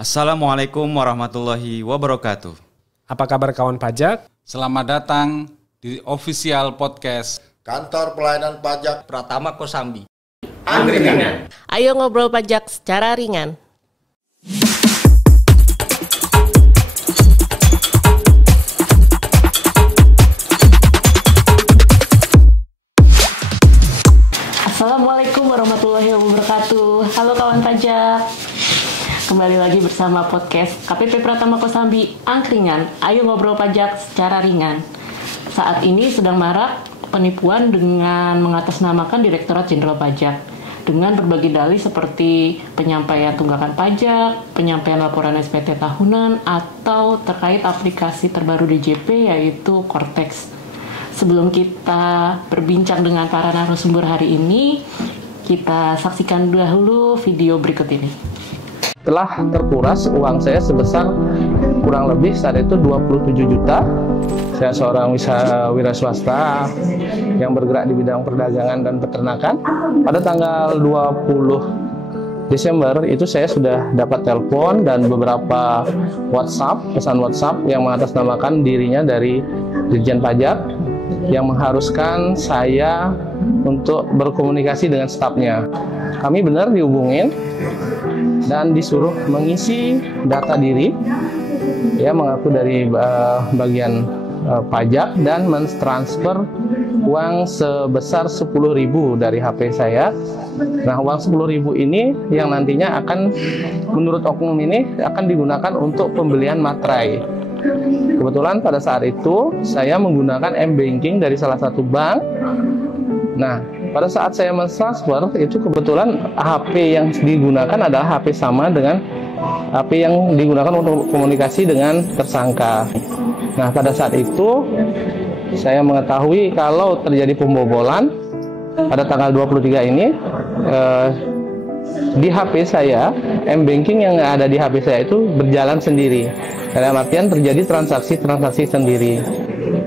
Assalamualaikum warahmatullahi wabarakatuh. Apa kabar kawan pajak? Selamat datang di official podcast Kantor Pelayanan Pajak Pratama Kosambi. Angkringan. Ayo ngobrol pajak secara ringan. Assalamualaikum warahmatullahi wabarakatuh. Halo kawan pajak. Kembali lagi bersama podcast KPP Pratama Kosambi Angkringan. Ayo ngobrol pajak secara ringan. Saat ini sedang marak penipuan dengan mengatasnamakan Direktorat Jenderal Pajak dengan berbagai dalih seperti penyampaian tunggakan pajak, penyampaian laporan SPT tahunan, atau terkait aplikasi terbaru DJP yaitu Cortex. Sebelum kita berbincang dengan para narasumber hari ini, kita saksikan dahulu video berikut ini. Telah terkuras uang saya sebesar kurang lebih saat itu 27 juta. Saya seorang wira swasta yang bergerak di bidang perdagangan dan peternakan. Pada tanggal 20 Desember itu saya sudah dapat telepon dan beberapa pesan WhatsApp yang mengatasnamakan dirinya dari Dirjen Pajak yang mengharuskan saya untuk berkomunikasi dengan stafnya. Kami benar dihubungin dan disuruh mengisi data diri, ya mengaku dari bagian pajak dan mentransfer uang sebesar 10.000 dari HP saya. Nah, uang 10.000 ini yang nantinya akan menurut oknum ini akan digunakan untuk pembelian materai. Kebetulan pada saat itu saya menggunakan M-Banking dari salah satu bank. Nah, pada saat saya mentransfer itu kebetulan HP yang digunakan adalah HP sama dengan HP yang digunakan untuk komunikasi dengan tersangka. Nah, pada saat itu saya mengetahui kalau terjadi pembobolan pada tanggal 23 ini di HP saya, M-Banking yang ada di HP saya itu berjalan sendiri. Dalam artian terjadi transaksi sendiri.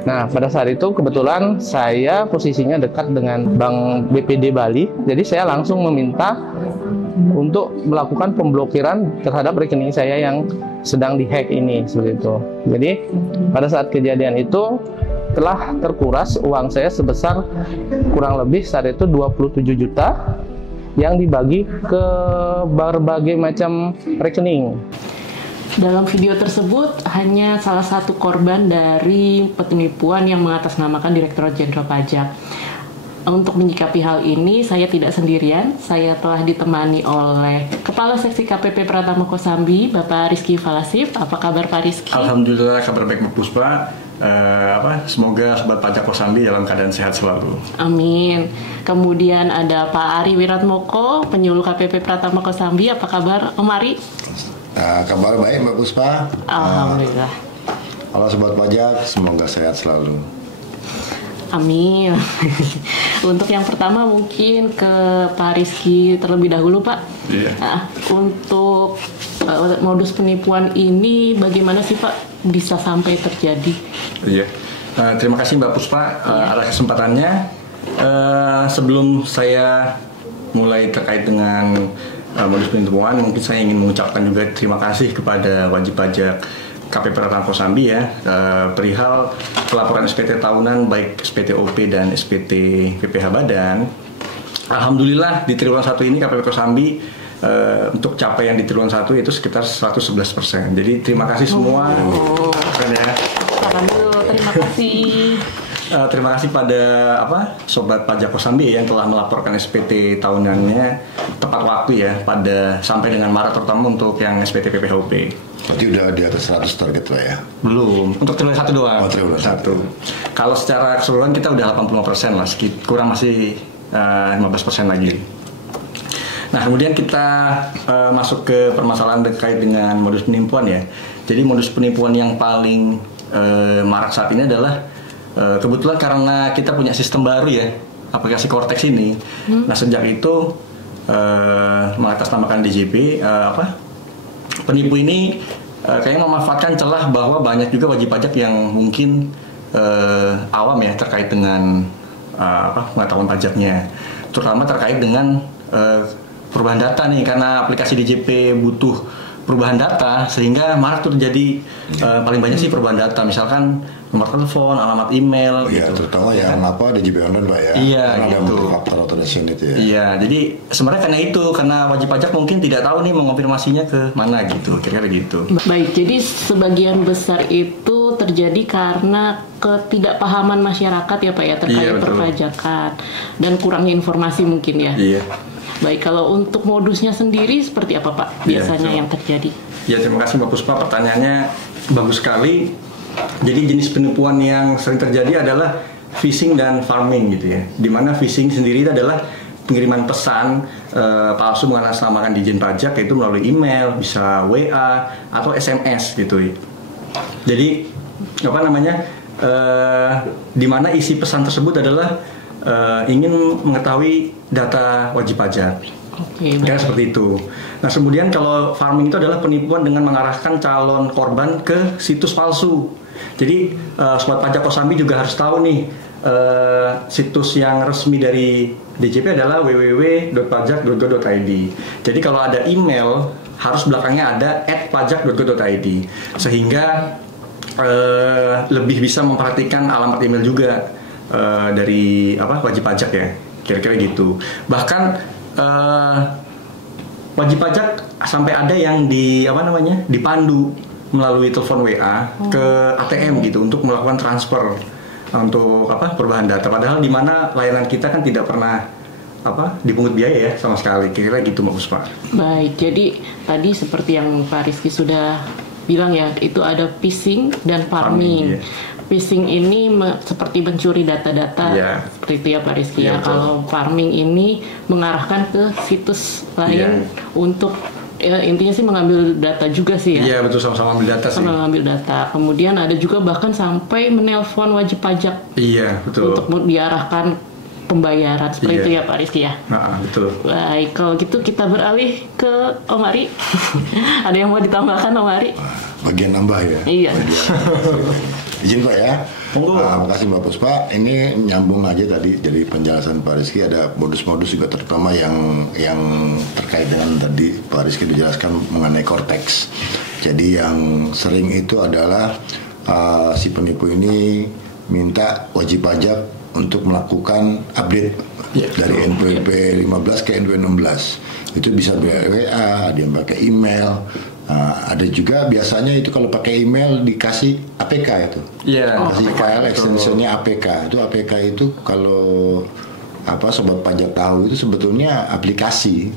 Nah, pada saat itu kebetulan saya posisinya dekat dengan Bank BPD Bali, jadi saya langsung meminta untuk melakukan pemblokiran terhadap rekening saya yang sedang dihack ini, seperti itu. Jadi pada saat kejadian itu telah terkuras uang saya sebesar kurang lebih saat itu 27 juta yang dibagi ke berbagai macam rekening. Dalam video tersebut hanya salah satu korban dari penipuan yang mengatasnamakan Direktorat Jenderal Pajak. Untuk menyikapi hal ini, saya tidak sendirian. Saya telah ditemani oleh Kepala Seksi KPP Pratama Kosambi, Bapak Rizky Falasif. Apa kabar Pak Rizky? Alhamdulillah kabar baik Mbak Puspa. Semoga Sobat Pajak Kosambi dalam keadaan sehat selalu. Amin. Kemudian ada Pak Ari Wiratmoko, Penyuluh KPP Pratama Kosambi. Apa kabar Om Ari? Kabar baik Mbak Puspa. Alhamdulillah. Halo Sobat Pajak, semoga sehat selalu. Amin. Untuk yang pertama mungkin ke Pak Rizky terlebih dahulu Pak. Iya. Untuk modus penipuan ini bagaimana sih Pak bisa sampai terjadi? Iya. Terima kasih Mbak Puspa atas kesempatannya. Sebelum saya mulai terkait dengan modus penipuan, mungkin saya ingin mengucapkan juga terima kasih kepada wajib pajak KPP Pratama Kosambi ya, perihal pelaporan SPT tahunan baik SPT OP dan SPT PPh Badan. Alhamdulillah di triwulan 1 ini KPP Kosambi untuk capaian di triwulan 1 itu sekitar 111%. Jadi terima kasih semua. Terima kasih. Terima kasih pada Sobat Pajak Kosambi yang telah melaporkan SPT tahunannya tepat waktu ya sampai dengan Maret, terutama untuk yang SPT PPHUP. Berarti udah di atas 100 target lah ya? Belum, untuk triwulan 1 doang. Oh, triwulan 1. Kalau secara keseluruhan kita udah 85% lah, kurang masih 15% lagi. Nah, kemudian kita masuk ke permasalahan terkait dengan modus penipuan ya. Jadi modus penipuan yang paling marak saat ini adalah kebetulan karena kita punya sistem baru ya, aplikasi Cortex ini. Nah, sejak itu mengatasnamakan DJP, penipu ini kayaknya memanfaatkan celah bahwa banyak juga wajib pajak yang mungkin awam ya terkait dengan pengetahuan pajaknya, terutama terkait dengan perubahan data nih, karena aplikasi DJP butuh perubahan data, sehingga marak tuh terjadi paling banyak sih perubahan data, misalkan nomor telepon, alamat email. Iya, gitu. terutama yang apa DJP online Pak ya. Iya, karena ada gitu. multifaktor authentication itu ya. Iya, jadi sebenarnya karena wajib pajak mungkin tidak tahu nih mengonfirmasinya ke mana gitu, kira-kira gitu. Baik, jadi sebagian besar itu terjadi karena ketidakpahaman masyarakat ya Pak ya terkait Iya, betul. perpajakan dan kurangnya informasi mungkin ya. Iya. Baik, kalau untuk modusnya sendiri seperti apa Pak Iya, biasanya betul. yang terjadi? Ya, terima kasih Mbak Puspa, pertanyaannya bagus sekali. Jadi jenis penipuan yang sering terjadi adalah phishing dan farming gitu ya. Dimana phishing sendiri itu adalah pengiriman pesan palsu mengatasnamakan Dijen Pajak, yaitu melalui email, bisa WA atau SMS gitu. Jadi apa namanya? Dimana isi pesan tersebut adalah ingin mengetahui data wajib pajak. Oke, Kira seperti itu. Nah, kemudian kalau farming itu adalah penipuan dengan mengarahkan calon korban ke situs palsu. Jadi sobat pajak Kosambi juga harus tahu nih, situs yang resmi dari DJP adalah www.pajak.go.id. Jadi kalau ada email harus belakangnya ada @pajak.go.id, sehingga lebih bisa memperhatikan alamat email juga dari wajib pajak ya, kira-kira gitu. Bahkan wajib pajak sampai ada yang dipandu melalui telepon WA ke ATM gitu untuk melakukan transfer untuk perubahan data. Padahal di mana layanan kita kan tidak pernah dipungut biaya ya sama sekali. Kira-kira gitu Mbak Puspa. baik. Jadi tadi seperti yang Pak Rizky sudah bilang ya, itu ada phishing dan farming. Farming, iya. Phishing ini seperti mencuri data-data, Iya. seperti itu ya Pak Rizky Iya, ya. betul. Kalau farming ini mengarahkan ke situs lain untuk intinya sih mengambil data juga sih ya. Iya, betul, sama-sama ambil data sih. Mengambil data. Kemudian ada juga bahkan sampai menelpon wajib pajak Iya, betul. untuk diarahkan pembayaran seperti Iya. itu ya Pak Rizky ya. Nah, betul. Baik, kalau gitu kita beralih ke Om Ari. Ada yang mau ditambahkan Om Ari? Bagian nambah ya. Iya. Izin Pak ya. Monggo. Makasih Mbak Puspa. Ini nyambung aja tadi dari penjelasan Pak Rizky, ada modus-modus juga terutama yang terkait dengan tadi Pak Rizky dijelaskan mengenai Cortex. Jadi yang sering itu adalah si penipu ini minta wajib pajak untuk melakukan update dari NPWP 15 ke NPWP 16. Itu bisa via WA, ada yang pakai email. Ada juga biasanya itu kalau pakai email dikasih APK itu. Iya. Kasih APK, file betul. extensionnya APK. Itu APK itu kalau sobat pajak tahu itu sebetulnya aplikasi.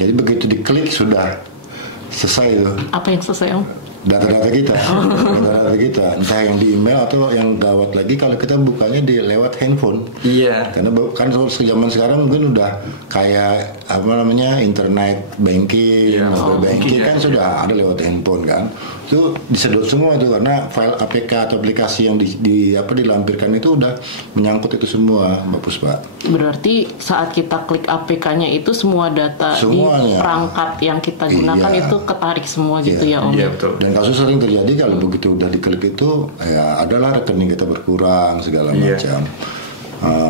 Jadi begitu diklik sudah selesai itu. Apa yang selesai Om? Data-data kita, data-data kita, entah yang di email atau yang gawat lagi kalau kita bukanya lewat handphone. Iya. Karena kan zaman sekarang mungkin udah kayak internet banking, Iya, mobile banking ya. kan sudah ada lewat handphone kan. Itu disedot semua itu karena file APK atau aplikasi yang dilampirkan itu udah menyangkut itu semua, Mbak Puspa. Berarti saat kita klik APK-nya itu semua data Semuanya. di perangkat yang kita gunakan Iya. itu ketarik semua gitu Iya. ya Om. Iya, betul. Dan kasus sering terjadi kalau begitu udah diklik itu ya adalah rekening kita berkurang segala Iya. macam.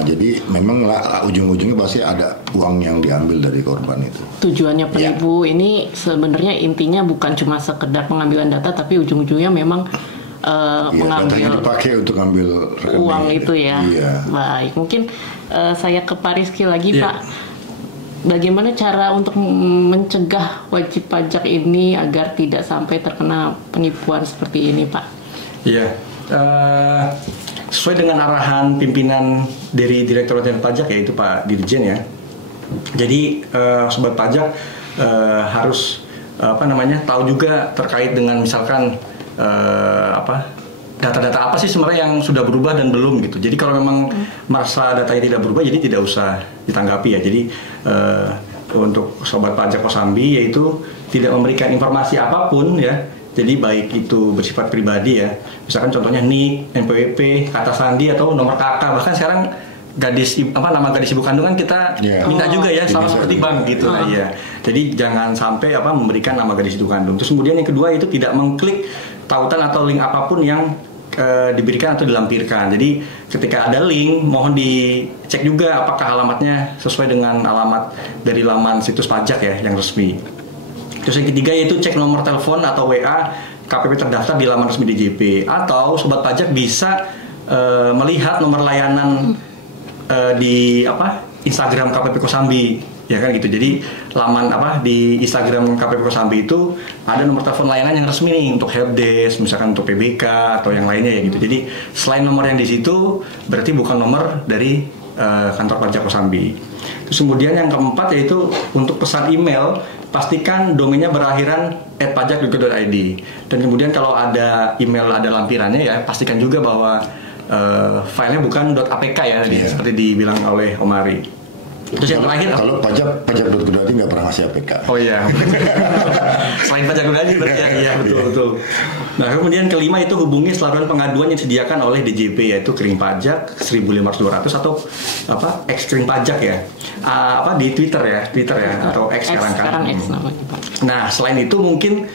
Jadi memang ujung-ujungnya pasti ada uang yang diambil dari korban itu. Tujuannya penipu ini sebenarnya intinya bukan cuma sekedar pengambilan data, tapi ujung-ujungnya memang Datanya mengambil dipakai untuk ambil rekening uang itu ya. Iya. Baik, mungkin saya ke Pak Rizky lagi Iya. Pak. Bagaimana cara untuk mencegah wajib pajak ini agar tidak sampai terkena penipuan seperti ini Pak? Iya. Sesuai dengan arahan pimpinan dari Direktorat Jenderal Pajak, yaitu Pak Dirjen ya. Jadi sobat pajak harus tahu juga terkait dengan misalkan data-data apa sih sebenarnya yang sudah berubah dan belum gitu. Jadi kalau memang merasa datanya tidak berubah, jadi tidak usah ditanggapi ya. Jadi untuk sobat pajak Kosambi yaitu tidak memberikan informasi apapun ya. Jadi baik itu bersifat pribadi ya, misalkan contohnya NIK, NPWP, kata sandi atau nomor KK. Bahkan sekarang nama gadis ibu kandungan kita minta juga ya, sama seperti bank gitu lah ya. Jadi jangan sampai memberikan nama gadis ibu kandung. Terus kemudian yang kedua itu tidak mengklik tautan atau link apapun yang diberikan atau dilampirkan. Jadi ketika ada link, mohon dicek juga apakah alamatnya sesuai dengan alamat dari laman situs pajak ya yang resmi. Terus yang ketiga yaitu cek nomor telepon atau WA KPP terdaftar di laman resmi DJP, atau sobat pajak bisa melihat nomor layanan di Instagram KPP Kosambi, ya kan gitu. Jadi laman di Instagram KPP Kosambi itu ada nomor telepon layanan yang resmi nih untuk helpdesk, misalkan untuk PBK atau yang lainnya ya gitu. Jadi selain nomor yang di situ berarti bukan nomor dari kantor pajak Kosambi. Terus kemudian yang keempat yaitu untuk pesan email, pastikan domainnya berakhiran @pajak.go.id. Dan kemudian kalau ada email ada lampirannya ya, pastikan juga bahwa filenya bukan .apk ya tadi, seperti dibilang oleh Om Ari. Terus yang terakhir kalau pajak.go.id nggak pernah ngasih APK. Oh iya. Selain pajak.go.id berarti ya, betul. Nah, kemudian kelima itu hubungi saluran pengaduan yang disediakan oleh DJP, yaitu kering pajak 1.500-200 atau X kering pajak ya. Di Twitter ya atau X sekarang X namanya, Pak. Nah, selain itu mungkin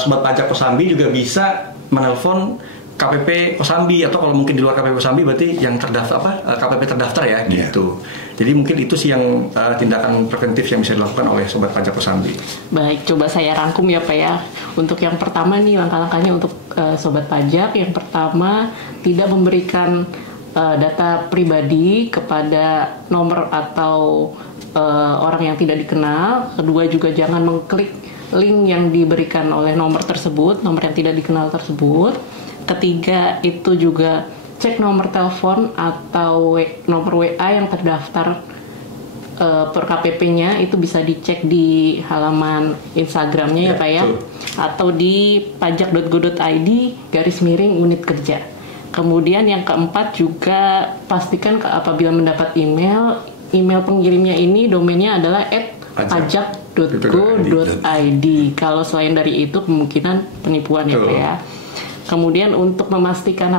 sobat pajak Kosambi juga bisa menelpon KPP Kosambi, atau kalau mungkin di luar KPP Kosambi berarti yang terdaftar KPP terdaftar ya gitu. Jadi mungkin itu sih yang tindakan preventif yang bisa dilakukan oleh sobat pajak Kosambi. Baik, coba saya rangkum ya Pak ya. Untuk yang pertama nih langkah-langkahnya untuk sobat pajak. Yang pertama, tidak memberikan data pribadi kepada nomor atau orang yang tidak dikenal. Kedua juga jangan mengklik link yang diberikan oleh nomor tersebut, nomor yang tidak dikenal tersebut. Ketiga itu juga cek nomor telepon atau nomor WA yang terdaftar per KPP-nya, itu bisa dicek di halaman Instagramnya ya Pak ya, atau di pajak.go.id/unit kerja. Kemudian yang keempat juga pastikan apabila mendapat email pengirimnya ini domainnya adalah @pajak.go.id. Kalau selain dari itu kemungkinan penipuan ya Pak ya. Kemudian untuk memastikan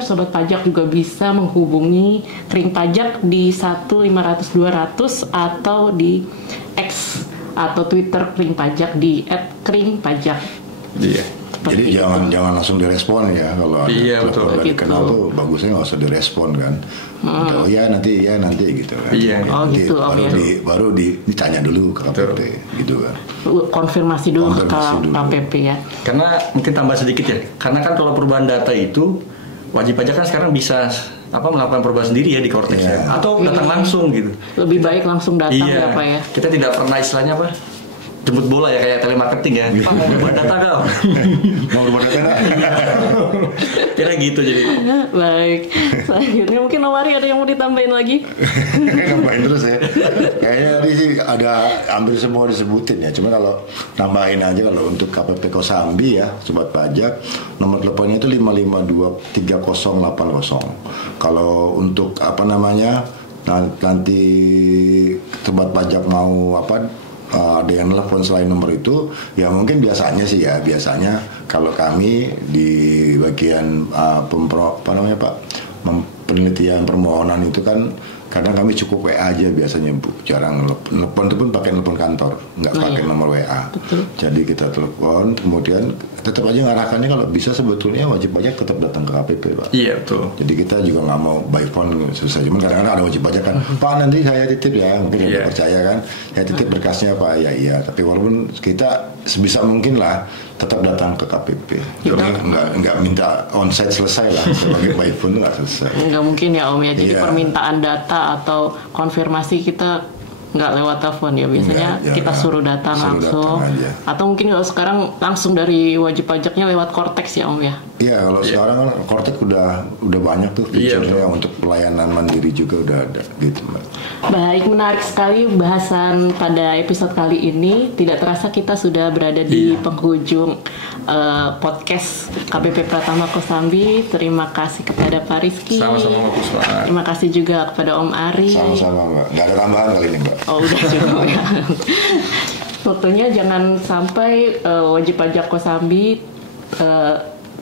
sobat pajak juga bisa menghubungi kering pajak di 1-500-200 atau di X atau Twitter kering pajak di @keringpajak. Iya. Jadi jangan langsung direspon ya, kalau ada telepon dari kenal tuh bagusnya nggak usah direspon kan. Oh ya nanti gitu kan. Iya. Baru ditanya dulu ke KPP gitu kan. Konfirmasi dulu ke KPP ya. Karena mungkin tambah sedikit ya. Karena kan kalau perubahan data itu wajib pajak kan sekarang bisa melakukan perubahan sendiri ya di Cortex ya, atau datang langsung gitu. Lebih baik langsung datang ya Pak ya. Kita tidak pernah istilahnya jemput bola ya, kayak telemarketing ya. Pak mau berubah data gak? Mau berubah data gak? Kira gitu jadi. Baik. Selanjutnya mungkin Om Ari ada yang mau ditambahin lagi? Tambahin terus ya. Kayaknya tadi sih ada hampir semua disebutin ya. Cuma kalau tambahin aja, kalau untuk KPP Kosambi ya, sobat pajak, nomor teleponnya itu 552-3080. Kalau untuk nanti sobat pajak mau ada yang telepon selain nomor itu, ya mungkin biasanya kalau kami di bagian penelitian permohonan itu kan kadang kami cukup WA aja biasanya Bu, jarang telepon itu pun pakai telepon kantor, nggak pakai nomor WA. Betul. Jadi kita telepon, kemudian tetap aja ngarahkannya kalau bisa sebetulnya wajib pajak tetap datang ke KPP Pak. Iya betul. Jadi kita juga nggak mau by phone susah, cuman kadang-kadang ada wajib pajak kan, Pak nanti saya titip ya, mungkin nggak percaya kan, saya titip berkasnya Pak, ya iya, tapi walaupun kita sebisa mungkin lah tetap datang ke KPP. Jadi nggak minta onsite selesai lah, sebagai by phone nggak selesai. Nggak mungkin ya Om ya, jadi permintaan data atau konfirmasi kita nggak lewat telepon ya, biasanya kita suruh datang langsung, atau mungkin kalau sekarang langsung dari wajib pajaknya lewat Cortex ya Om ya. Iya, kalau sekarang kan Cortex udah banyak tuh fiturnya untuk pelayanan mandiri juga udah ada gitu Mbak. Baik, menarik sekali bahasan pada episode kali ini. Tidak terasa kita sudah berada di penghujung podcast KPP Pratama Kosambi. Terima kasih kepada Pak Rizky. Sama-sama Mbak Puspa. Terima kasih juga kepada Om Ari. Sama-sama Mbak. Nggak ada tambahan kali ini Mbak. Oh udah cukup ya. Waktunya jangan sampai wajib pajak Kosambi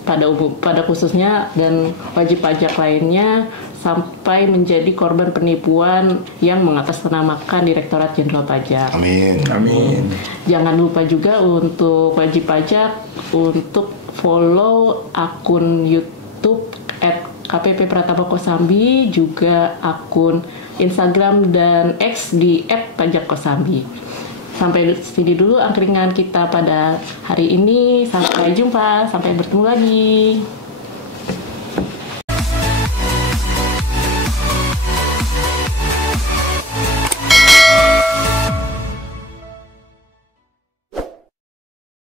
pada khususnya dan wajib pajak lainnya sampai menjadi korban penipuan yang mengatasnamakan Direktorat Jenderal Pajak. Amin. Jangan lupa juga untuk wajib pajak untuk follow akun YouTube @KPP Pratama Kosambi, juga akun Instagram dan X di @pajakkosambi. Sampai sini dulu angkringan kita pada hari ini. Sampai jumpa, sampai bertemu lagi.